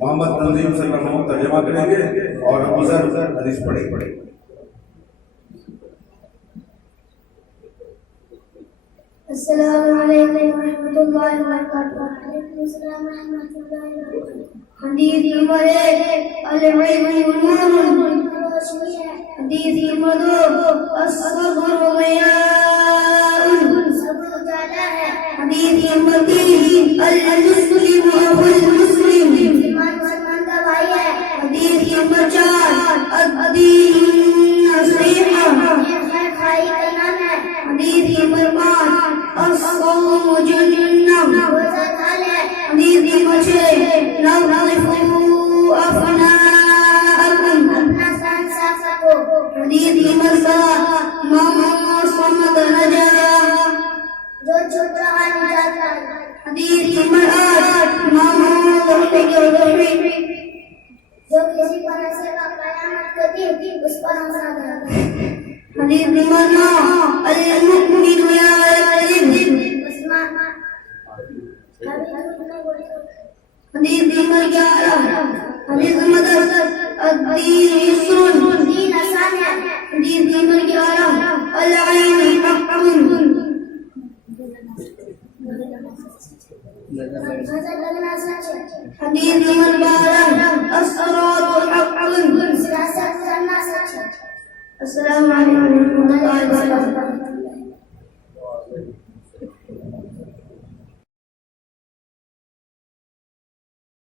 मोहम्मद तंजीम सल्लल्लाहु तर्जुमा करेंगे और अबू ज़र हदीस पढ़ेंगे। अस्सलामु अलैकुम रहमतुल्लाहि व बरकातुहू। वालेकुम अस्सलाम रहमतुल्लाहि व बरकातुहू। हदीस नंबर 1 अल-इल्मु नूरुन। हदीस नंबर 2 अस-सब्र वयाउन। सब्र उजाला है। हदीस नंबर 3 अल-मुस्लिमु अखुल मुस्लिम। मुसलमान का भाई है। हदीस नंबर 4 अद-दीन नसीहा। ये खैर खाई का नाम है। हदीस नंबर 5 الصوم جنة حديث نمبر 6 نظفوا أفناءكم حديث نمبر 7 من صمد نجا حديث نمبر 8 من ضحك ضحك जो किसी पर हंसेगा कयामत के दिन उस पर हंसा जाएगा। हदीस नंबर 9 अल-मुमिनु या अल-कज़िब। हदीस नंबर 11 हदीस नंबर 10 अद-दीन युस्रुन। दीन आसान है। हदीस नंबर 11 अल-ऐन हक़्क़ुन। हदीस नंबर 12 अस-सिरातु हक़्क़ुन। अस्सलामु अलैकुम व रहमतुल्लाहि व बरकातुहू।